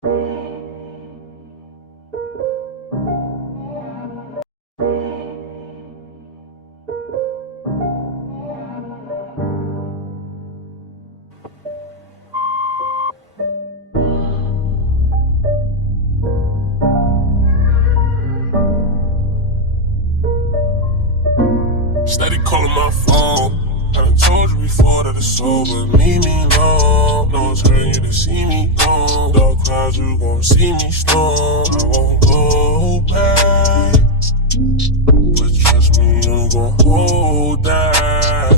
Steady calling my phone. I done told you before that it's over. Leave me alone. No one's hurting you to see me gone. Dark clouds, you gon' see me storm. I won't go back. But trust me, you gon' hold that.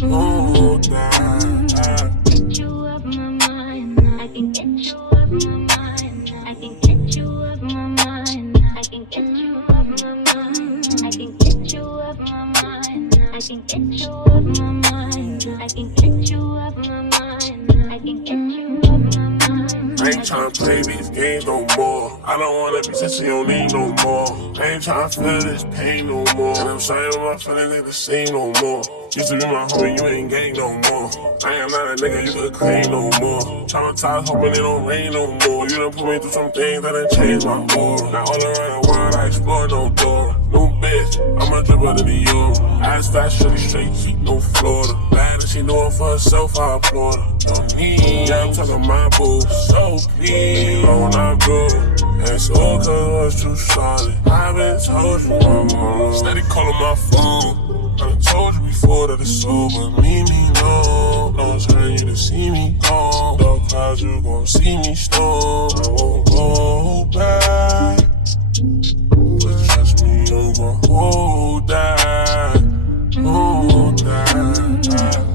Hold that. Get you up my mind. I can get you up my mind. I can get you up my mind. I can get you up my mind. I can get you up my mind. I can get you up my mind. I can get you up my mind. I can get you up my mind. I ain't tryna play these games no more. I don't wanna be since you don't need no more. I ain't tryna feel this pain no more. And I'm sorry when my feelings ain't the same no more. Used to be my homie, you ain't gang no more. I am not a nigga you could claim no more. Traumatized, hoping it don't rain no more. You done put me through some things that done changed my aura. Now all around the world I explore no door. New bitch, I'm a dribble to the Euro. Ass fast, shorty straight, heat, no Florida. Bad and she know it for herself, I applaud her. No need, yeah, I'm talking my boo. So please, when I go, it's all cause too solid. I've been told you I'm on. Steady calling my phone. I done told you before that it's over. Leave me alone. No one's hurting you to see me gone. Dark clouds, you gon' see me storm. I won't go back. But trust me, you gon' hold that. Hold that.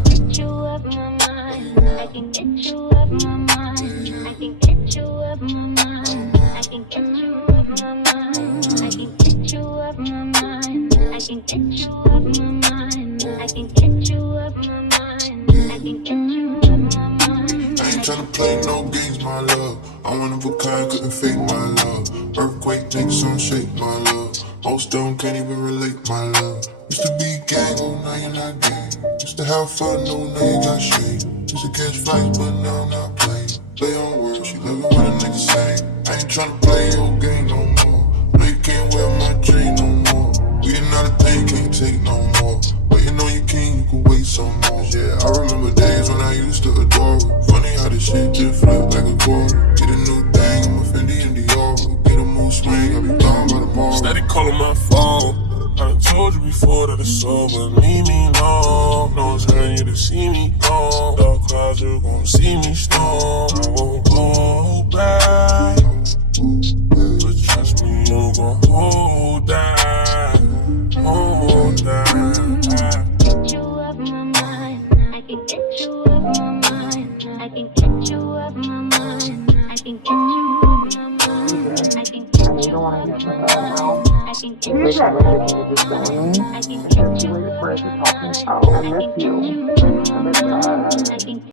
Get you up my mind. I can get you up my mind. I can get you up my mind. I can get you up my mind. I can get you up my mind. I can get you up my mind. I can get you up my mind. I can get you up my mind. I ain't tryna play no games, my love. I'm one of a kind, couldn't fake my love. Earthquake, take some shape, my love. Most don't can't even relate, my love. Used to be gang, oh now you're not gang. Used to have fun, no now you got shade. Used to catch fights, but now I'm not playing. Play on words, she love it when a nigga say. I ain't tryna play your game no more. No, you can't wear my chain no more. We ain't not a thing, can't take no more. Waiting on your king, you can wait some more. Yeah, I remember days when I used to adore her. Funny how this shit just flip like a quarter. Get a new thing, I'm a Fendi and Dior. Get a mood swing, I'll be gone by tomorrow. Steady calling my phone. I done told you before that it's over. Leave me alone. No one's hurting you to see me gone. Dark clouds, you gon' see me storm. I won't go back. But trust me, you gon' hold that. Hold that. Get you up my mind. I can get you up my mind. I can get you up my mind. I can get you up my mind. I can get you up my mind. I can get you up my mind. I can get you up my mind. I can get you up my mind. I can